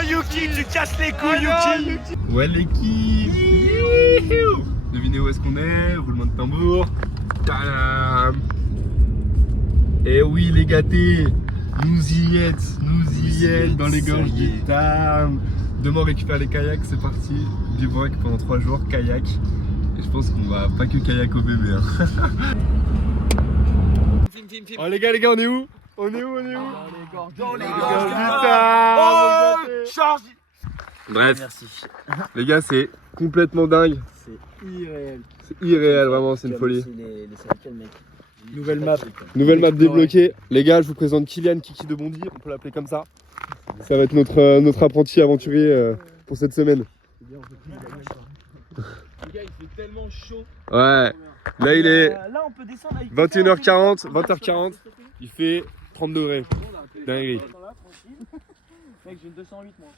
non, Yuki, tu casses les couilles, Yuki. Ouais, l'équipe. Youhou. Devinez où est-ce qu'on est? Roulement de tambour. Tadam. Eh oui, les gâtés, nous y êtes dans les gorges du Tarn. Demain on récupère les kayaks, c'est parti. Bivouac pendant 3 jours, kayak. Et je pense qu'on va pas que kayak au bébé. Hein. Oh les gars, on est où? On est où? Dans les gorges du Tarn. Tarn. Oh, charge. Bref, Merci. les gars, c'est complètement dingue. C'est irréel. C'est irréel, vraiment, c'est une folie. Les syndicats, mec. Nouvelle map débloquée. Les gars, je vous présente Kylian Kiki de Bondy, on peut l'appeler comme ça. Ça va être notre apprenti aventurier pour cette semaine. Les gars, il fait tellement chaud. Ouais, là il est Là, on peut descendre avec 21h40, 20h40, il fait 30 degrés. Dinguerie. Mec, j'ai une 208 moi.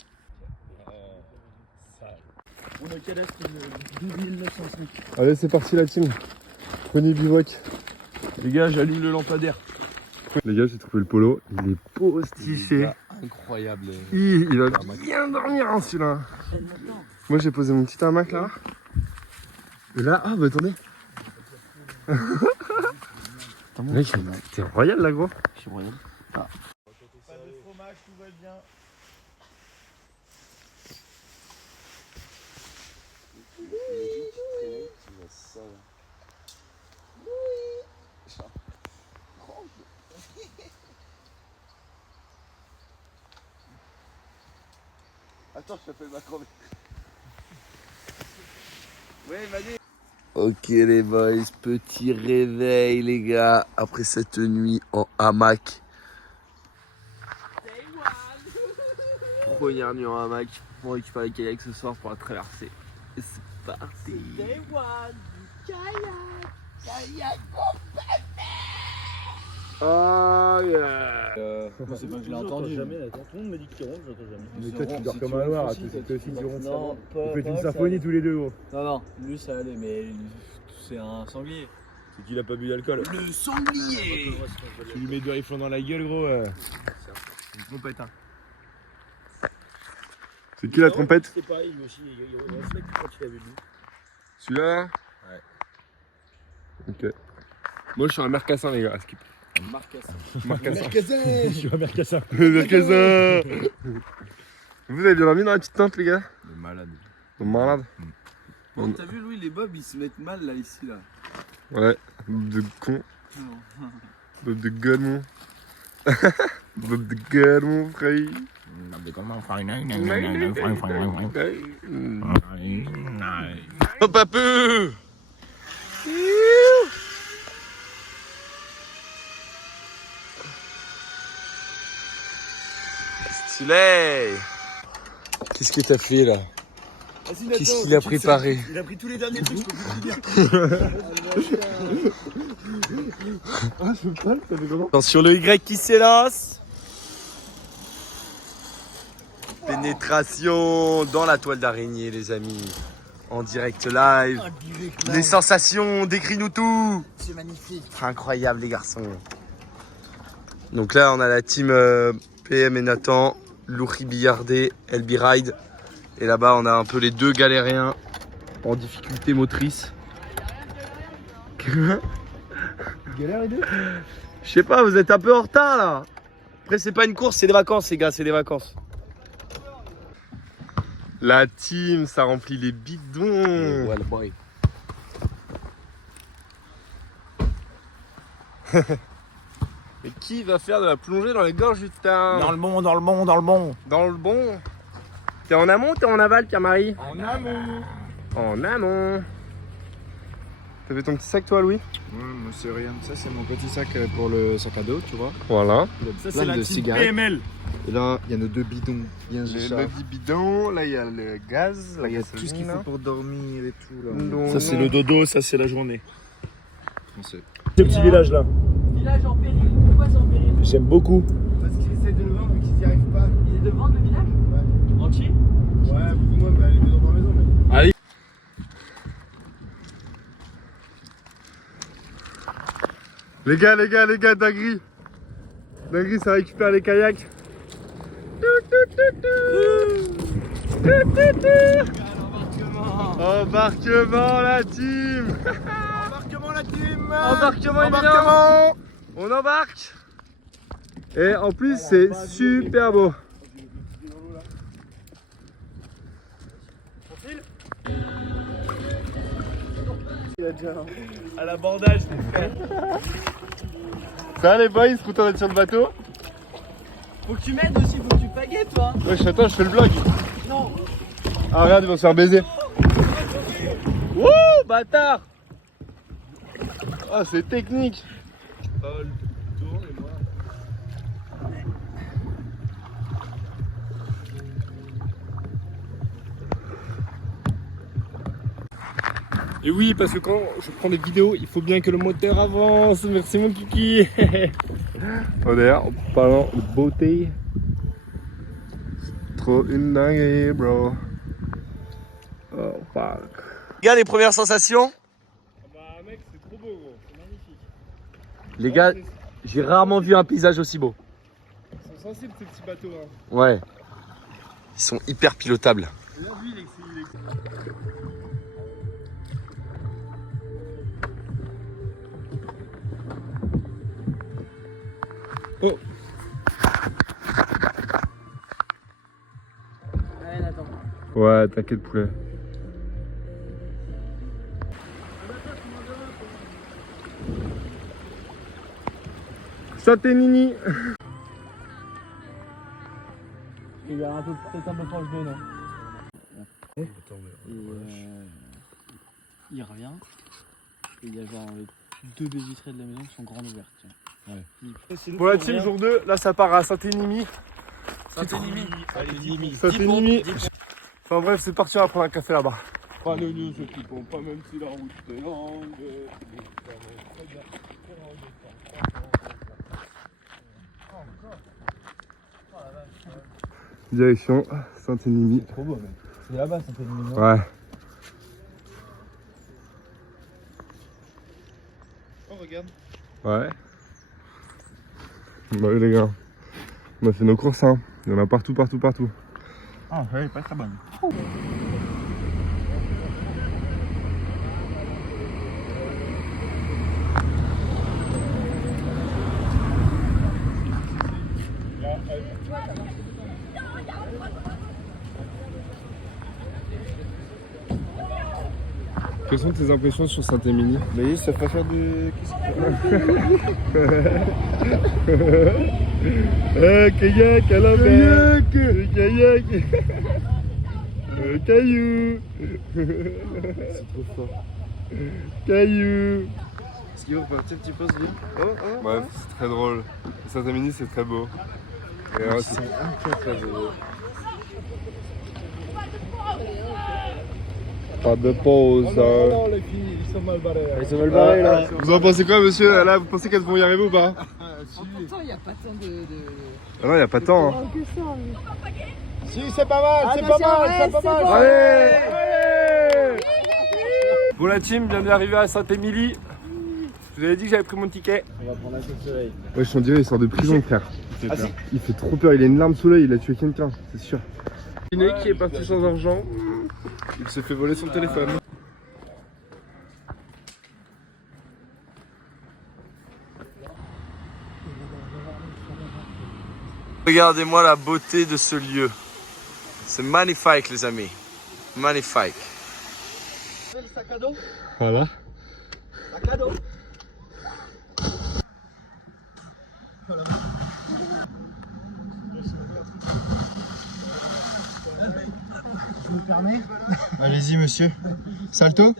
On a cadastre de 2905. Allez, c'est parti la team. Prenez bivouac. Les gars, j'allume le lampadaire. Les gars, j'ai trouvé le polo, il est postiché. Incroyable. Il va bien dormir hein, celui-là. Moi j'ai posé mon petit hamac là. Et là, ah bah attendez. Mec, t'es royal là gros. Je suis royal. Pas de fromage, tout va bien. Attends, je t'appelle ma crevé. Ouais, vas-y. Ok les boys, petit réveil les gars, après cette nuit en hamac. Première nuit en hamac, on récupère les kayaks ce soir pour la traversée. Et c'est parti. Day one du kayak. Kayak. Oh yeah. C'est pas que je l'ai entendu. Jamais, tout le monde me dit qu'il ronfle, j'entends jamais. Mais toi tu dors comme un noir, toi aussi tu ronfles. Non, Vous faites une symphonie tous les deux gros. Non, lui ça allait, mais c'est un sanglier. C'est qu'il a pas bu d'alcool. Le sanglier. Tu lui mets 2 riflons dans la gueule gros. C'est une trompette hein. C'est qui la trompette? C'est pareil, lui aussi, il respecte quand tu l'avais vu. Celui-là là? Ouais. Ok. Moi je suis un mercassin les gars, à skip. Mercassin. Je suis un mercassin. Mercassin. Vous avez bien dormi dans la petite tente les gars? Malade. Malade. Bon, t'as vu Louis, les bobs ils se mettent mal là ici là. Ouais, bob de con. Bob de gueule mon. Bob de gueule mon frère. Oh papou. Stylé. Qu'est-ce que t'as fait là? Qu'est-ce qu'il a préparé? Il a pris tous les derniers trucs, je peux plus te dire. Ah, je peux pas, ça fait comment? Attention le Y qui s'élance. Pénétration dans la toile d'araignée les amis. En direct live. Les sensations, décris-nous tout. C'est magnifique. Incroyable les garçons. Donc là on a la team PM et Nathan, Loury Billardé, LB Ride. Et là-bas on a un peu les deux galériens en difficulté motrice. Galère les deux? Je sais pas, vous êtes un peu en retard là. Après c'est pas une course, c'est des vacances les gars, c'est des vacances. La team, ça remplit les bidons. Ouais le boy. Et qui va faire de la plongée dans les gorges du Tarn? Dans le bon, dans le bon, dans le bon. Dans le bon. T'es en amont ou t'es en aval, Pierre-Marie? En amont. En amont. T'as fait ton petit sac toi, Louis? Ouais, moi c'est rien. Ça c'est mon petit sac pour le sac à dos, tu vois. Voilà. Il y a Ça c'est plein la de team cigarettes. PML. Et là, il y a nos 2 bidons bien Le G-Sharp. bidon, là il y a le gaz, là Il y a tout ce qu'il faut pour dormir et tout là. Ça c'est le dodo, ça c'est la journée. Français. Ce petit village là. Village en péril, pourquoi c'est en péril? J'aime beaucoup. Parce qu'ils essaient de le vendre mais qu'ils n'y arrivent pas. Il est de vendre le village? Ouais. Entier? Ouais, plus ou moins, mais les maisons par maison. Mais... Allez. Les gars, dinguerie. Dinguerie, ça récupère les kayaks. Embarquement la team. Embarquement la team. Embarquement. On embarque. Et en plus c'est super beau. À l'abordage, Ça va les boys, content d'être sur le bateau? Faut que tu m'aides aussi, faut que tu pagaies toi. Wesh, attends, je fais le vlog. Non. Ah regarde, ils vont se faire baiser. Wouh, bâtard. Ah, c'est technique. Et oui, parce que quand je prends des vidéos, il faut bien que le moteur avance. Merci mon kiki. Oh, d'ailleurs, en parlant de beauté, c'est trop une dinguerie, bro. Oh fuck. Les gars, les premières sensations? Bah mec, c'est trop beau, gros. C'est magnifique. Les gars, j'ai rarement vu un paysage aussi beau. Ils sont sensibles ces petits bateaux, hein. Ouais. Ils sont hyper pilotables. Regarde lui, il est... Oh. Ouais, Nathan. Ouais, t'inquiète poulet. Saint-Émini. Il est peut-être un peu proche de nous. Et il revient. Et il y a genre 2 baies vitrées de la maison qui sont grandes ouvertes. Tiens. Ouais. Pour la team jour 2, là ça part à Saint-Émini. Saint-Émini. Saint-Émini. Enfin bref, c'est parti, on va prendre un café là-bas. Pas ne nous occupons pas même si la route est longue. Direction Saint-Émini. Trop beau, mec. C'est là-bas, ça fait une Ouais. Oh, regarde. Ouais. Bah oui les gars, on a fait nos courses, hein. Il y en a partout, partout, partout. Ah, elle est pas très bonne. Quelles sont tes impressions sur Saint-Émini? Mais ça va faire de. Qu'est-ce Kayak à la mer. Kayak. Caillou. C'est trop fort. Caillou. Est-ce qu'il va repartir, tu penses bien? Ouais, c'est très drôle. Saint-Émini, c'est très beau. Et c'est très beau. pas de pause. Non, les filles, ils sont mal barrés. Ils sont mal barrés là. Vous en pensez quoi, monsieur? Là, vous pensez qu'elles vont y arriver ou pas? Pourtant, il n'y a pas tant de. Ah non, y a pas tant. Hein. Si, c'est pas mal, c'est pas mal, c'est pas mal. Allez, Bon la team, vient d'arriver à Saint-Émilie. Je vous avais dit que j'avais pris mon ticket. On va prendre un coup de soleil. Ouais, je dirais il sort de prison, frère. Il fait trop peur, il a une larme sous l'œil, il a tué quelqu'un, c'est sûr. Une qui est parti sans argent, il s'est fait voler son téléphone. Regardez-moi la beauté de ce lieu. C'est magnifique les amis. Magnifique. Le sac à dos. Voilà. Sac à dos. Je me permets. Allez-y, monsieur. Salto?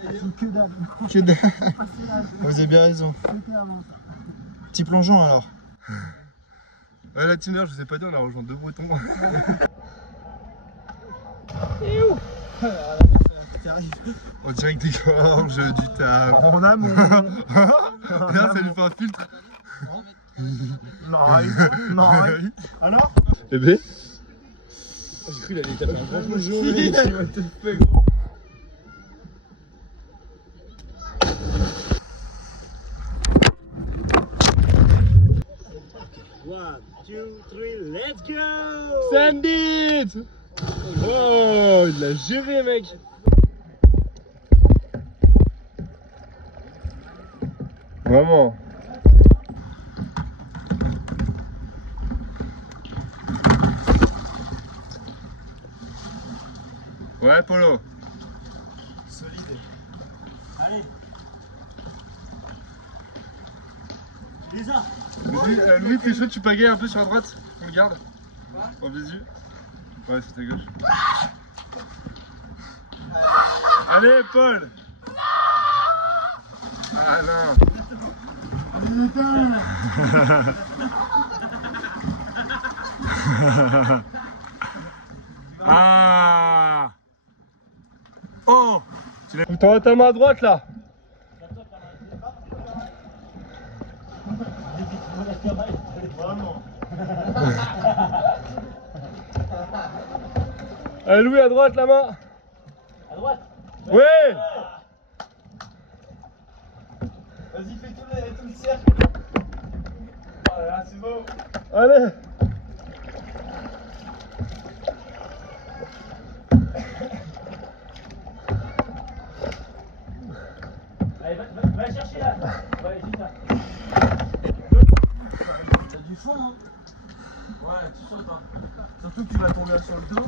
Que dalle. Vous avez bien raison. Petit plongeon alors. Ouais, la team, je vous ai pas dit, on a rejoint 2 Bretons. On dirait que des gorges, du taf. En amont. Regarde, ça lui fait un filtre. Non. Alors? Eh ben. J'ai cru qu'il allait taper un grand plongeon. What the fuck? One, two, three, let's go! Send it! Oh, il l'a géré, mec. Vraiment. Ouais, Polo. Solide. Allez. Lisa. Louis, t'es chaud, tu pagayes un peu sur la droite? On le garde? En visu? Ouais, c'était gauche. Allez, Paul! Ah non! Ah! Oh! T'en as ta main à droite là! Allez Louis, à droite la main! À droite. Oui! Vas-y, fais tout le cercle. Oh là, c'est beau. Allez! Allez, va chercher là. Ouais, vite là. T'as du fond, hein. Ouais, tu sautes, hein. Surtout que tu vas tomber sur le dos.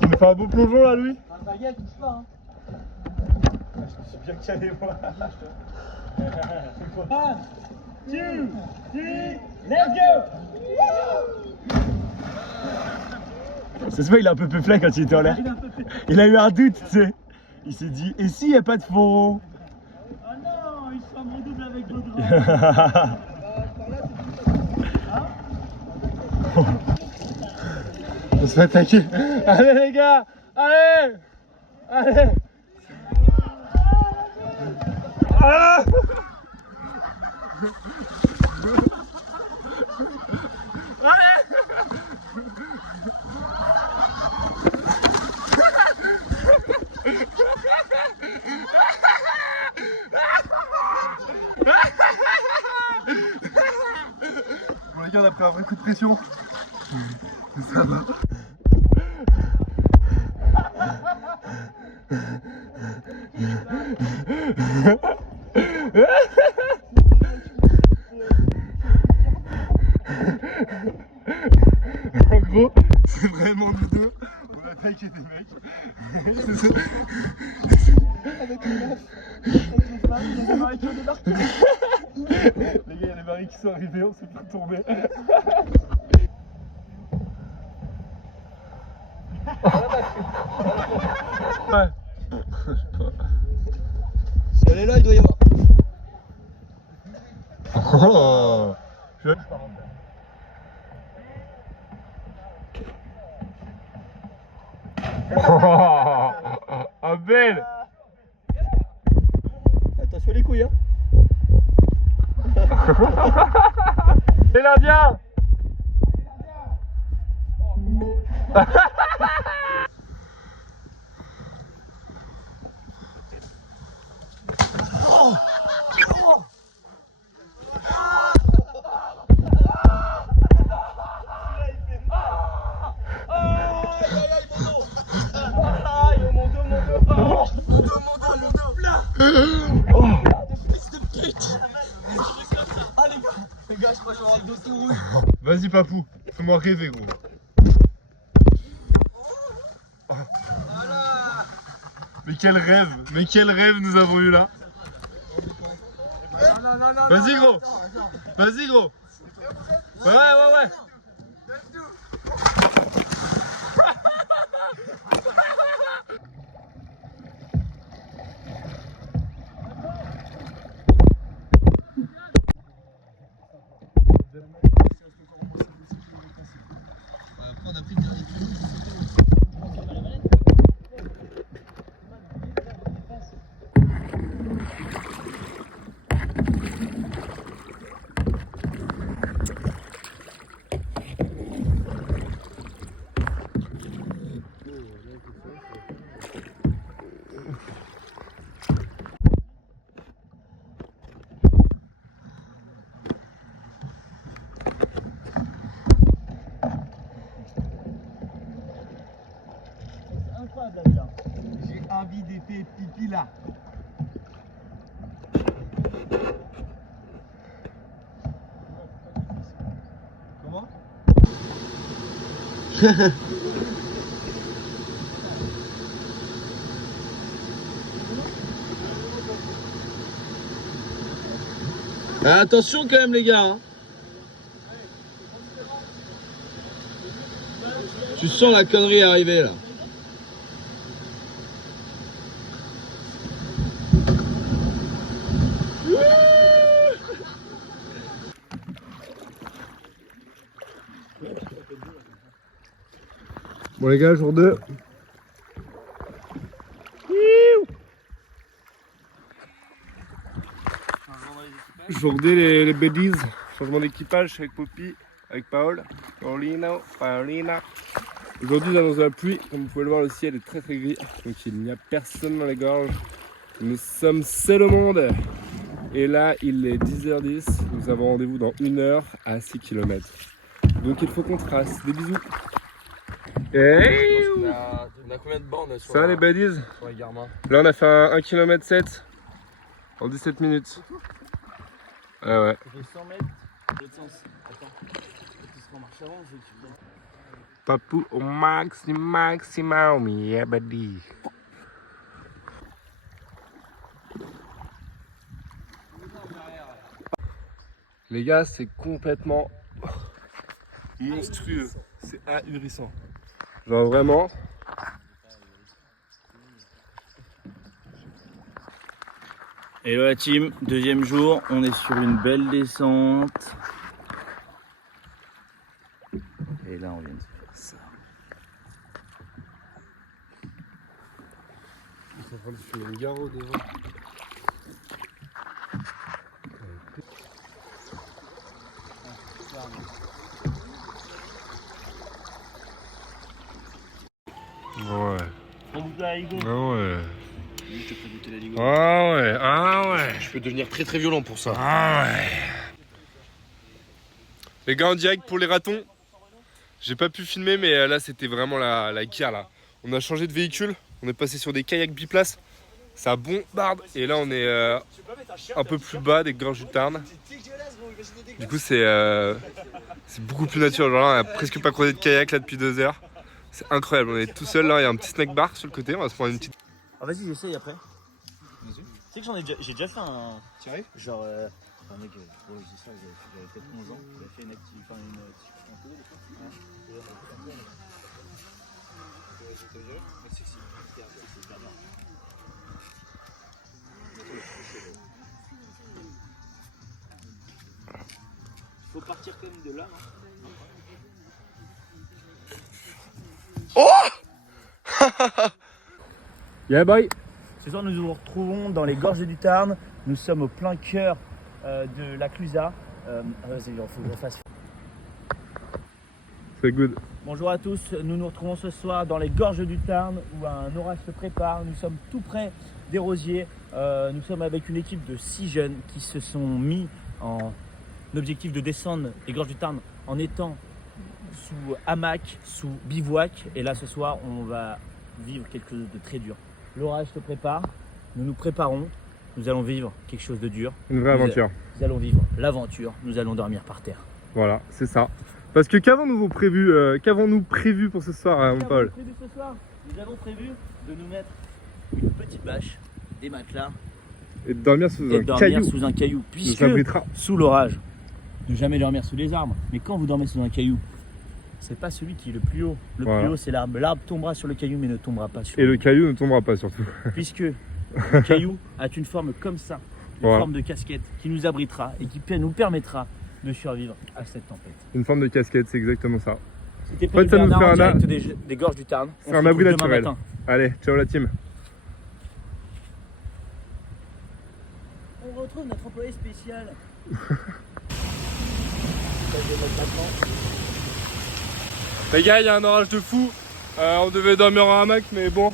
Tu nous fais un beau plongeon là, Louis? La baguette, touche pas, hein. Je me suis bien calé, moi. 1, 2, 3, let's go! Ça se voit, il est un peu peuflé quand il était en l'air. Il a eu un doute, tu sais. Il s'est dit, et s'il n'y a pas de fond? Oh non, il se fait un double avec Baudran. On se fait attaquer. Allez les gars! Allez! Allez! Ah! Bon les gars, on a pris un vrai coup de pression. Ça va. En gros, c'est vraiment nous deux. On a attaqué des mecs. Avec une meuf, avec une femme, il y a des maris qui ont débarqué. Les gars, il y a des maris qui sont arrivés, on s'est fait tourner. Ouais. Si elle est là, il doit y avoir. Oh, oh, belle. Attention les couilles, hein. C'est l'Indien. Vas-y papou, fais-moi rêver gros. Mais quel rêve nous avons eu là. Vas-y gros. Vas-y gros. Ouais. David ait fait pipi là. Comment? Attention quand même les gars hein. Tu sens la connerie arriver là. Bon les gars, jour 2. Jour 2 les buddies. Changement d'équipage avec Poppy, avec Paul, Paulina. Aujourd'hui nous annonce de la pluie, comme vous pouvez le voir le ciel est très très gris, donc il n'y a personne dans les gorges. Nous sommes seuls au monde. Et là il est 10h10, nous avons rendez-vous dans 1 heure à 6 km. Donc il faut qu'on trace. Des bisous. Hey, On a combien de bornes sur ça va la, les buddies? sur la Garmin? Là on a fait un 1 km 7 en 17 minutes. Ah ouais. Ça fait 100 mètres, l'autre sens. Attends, tu seras en marche avant, je vais Papou au maximum, yeah buddy. Les gars, c'est complètement monstrueux, c'est ahurissant. Genre vraiment. Hello la team, deuxième jour, on est sur une belle descente. Et là on vient de se faire ça. Ils sont en train de fumer le garrot devant. Ouais. Ah ouais. Ah ouais, ah ouais. Je peux devenir très très violent pour ça. Ah ouais. Les gars en direct pour les ratons. J'ai pas pu filmer mais là c'était vraiment la guerre là. On a changé de véhicule, on est passé sur des kayaks biplaces. Ça bombarde et là on est un peu plus bas des gorges du Tarn. Du coup c'est beaucoup plus naturel. Genre là on a presque pas croisé de kayak là depuis 2 heures. C'est incroyable, on est tout seul là, il y a un petit snack bar sur le côté, on va se prendre une petite... Ah vas-y j'essaye après. Tu sais que j'ai déjà fait un... Tu arrives? Genre... un mec, ouais, c'est ça, j'avais peut-être 11 ans, il a fait une activité, enfin une... un peu, faut partir quand même de là, non? Yeah boy. Ce soir, nous nous retrouvons dans les gorges du Tarn. Nous sommes au plein cœur de la Clusaz. Vas-y, il faut que je fasse. C'est good. Bonjour à tous, nous nous retrouvons ce soir dans les gorges du Tarn où un orage se prépare. Nous sommes tout près des Rosiers. Nous sommes avec une équipe de 6 jeunes qui se sont mis en objectif de descendre les gorges du Tarn en étant sous hamac, sous bivouac. Et là, ce soir, on va vivre quelque chose de très dur. L'orage se prépare, nous nous préparons, nous allons vivre quelque chose de dur. Une vraie aventure. Nous allons vivre l'aventure, nous allons dormir par terre. Voilà, c'est ça. Parce que qu'avons-nous prévu pour ce soir, mon Paul? Nous avons prévu de nous mettre une petite bâche, des matelas Et de dormir sous et un de dormir caillou. sous un caillou. Nous Puisque abritera. sous l'orage, ne jamais dormir sous les arbres. Mais quand vous dormez sous un caillou, c'est pas celui qui est le plus haut. Le Voilà. plus haut, c'est l'arbre. L'arbre tombera sur le caillou, mais ne tombera pas sur Et le vous. caillou ne tombera pas surtout. Puisque le caillou a une forme comme ça, une Voilà. forme de casquette qui nous abritera et qui nous permettra de survivre à cette tempête. Une forme de casquette, c'est exactement ça. C'était fait, ça nous Bernard fait en un direct des gorges du Tarn. C'est On un se abri retrouve demain naturel. matin. Allez, ciao la team. On retrouve notre employé spécial. Les gars, il y a un orage de fou. On devait dormir en hamac, mais bon,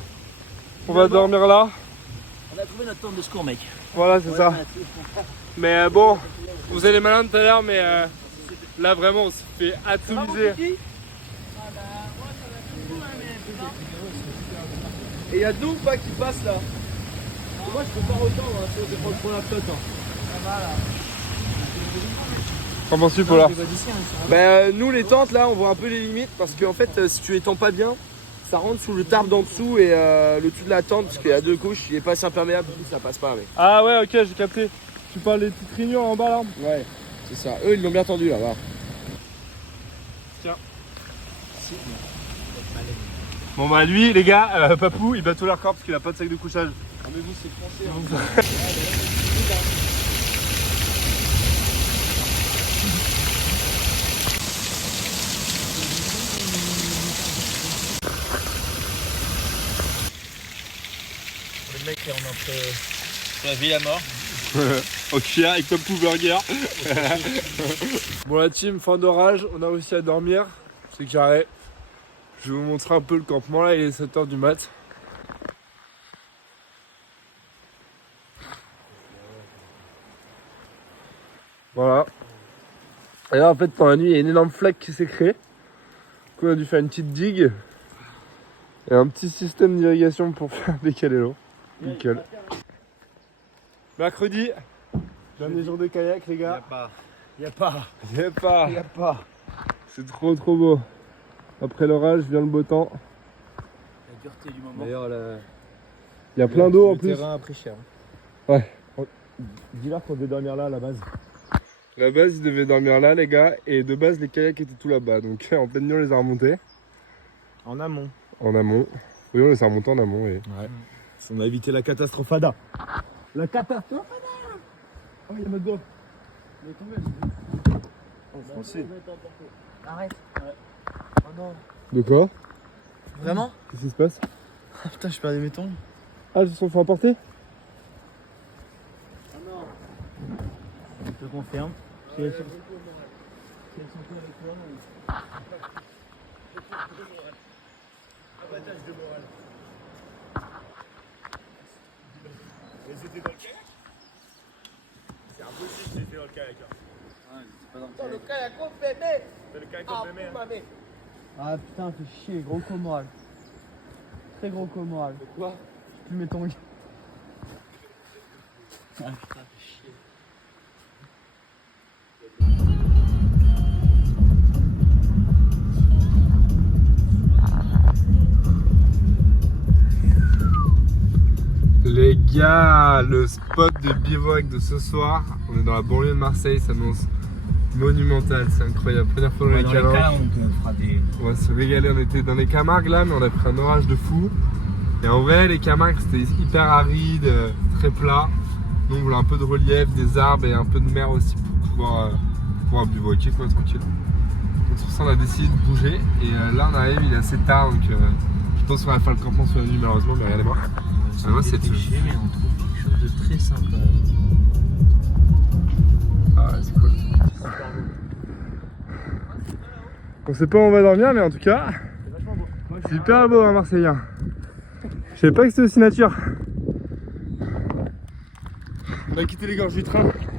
on va dormir là. On a trouvé notre tente de secours, mec. Voilà, c'est ça. Mais bon, on faisait les malins tout à l'heure, mais là vraiment, on s'est fait atomiser. Et il y a de l'eau ou pas qui passe là? Moi je peux pas retendre, hein, je vais prendre la flotte. Hein. Qu'en penses-tu, Paula? Nous les tentes là on voit un peu les limites parce qu'en fait si tu les tends pas bien ça rentre sous le tarp d'en dessous et le dessus de la tente parce qu'il y a deux couches, il est pas assez imperméable, du coup ça passe pas. Mais... Ah ouais, ok, j'ai capté. Tu parles des petites réunions en bas là? Ouais, c'est ça. Eux ils l'ont bien tendu là, va. Tiens. Bon bah lui les gars, Papou il bat tout leur corps parce qu'il a pas de sac de couchage. Ah mais vous c'est français. Le mec est entre la vie et la mort. En cuillère avec Papou Burger. Bon la team, fin d'orage, on a réussi à dormir. C'est carré. Je vais vous montrer un peu le campement là, il est 7h du mat. Voilà. Et là en fait pendant la nuit il y a une énorme flaque qui s'est créée. Du coup on a dû faire une petite digue. Et un petit système d'irrigation pour faire décaler l'eau. Nickel. Mercredi, dernier jour de kayak les gars. Y a pas. C'est trop beau. Après l'orage vient le beau temps. La dureté du moment. D'ailleurs, Il y a plein d'eau en plus. Le terrain a pris cher. Dis-leur qu'on devait dormir là à la base. La base ils devaient dormir là les gars. Et de base les kayaks étaient tout là-bas. Donc en pleine nuit on les a remontés. En amont. En amont. Oui on les a remontés en amont. Et... On a évité la catastrophe ADA. La catastrophe ADA. Oh il y a notre dos. Il est tombé. Oh français. Arrête. Oh non. De quoi? Vraiment? Qu'est-ce qui se passe? Ah putain, je perdais mes tongs. Ah ils se sont fait emporter? Je te confirme. Si elles sont plus avec toi, Abattage de morale. Mais c'était dans le kayak? C'est impossible c'était dans le kayak là. Le kayak au bébé. C'est le kayak comme bébé. Ah putain, fais chier, gros coup moral. Très gros coup moral. Pourquoi? J'ai plus mes tongs. Ah putain, fais chier. Les gars, le spot de bivouac de ce soir, on est dans la banlieue de Marseille, ça s'annonce monumental, c'est incroyable. Première fois dans les Calanques. On va se régaler, on était dans les Camargues là, mais on a pris un orage de fou. Et en vrai, les Camargues c'était hyper aride, très plat. Nous on voulait un peu de relief, des arbres et un peu de mer aussi pour pouvoir bivouaquer quoi, tranquille. Donc sur ça on a décidé de bouger et là on arrive, il est assez tard donc je pense qu'on va faire le campement sur la nuit malheureusement, mais regardez-moi. Ah, moi, c'est chier, mais on trouve quelque chose de très sympa. Ah ouais, c'est cool. On sait pas où on va dormir, mais en tout cas, c'est super beau hein, Marseillais. Je savais pas que c'était aussi nature. On a quitté les gorges du train.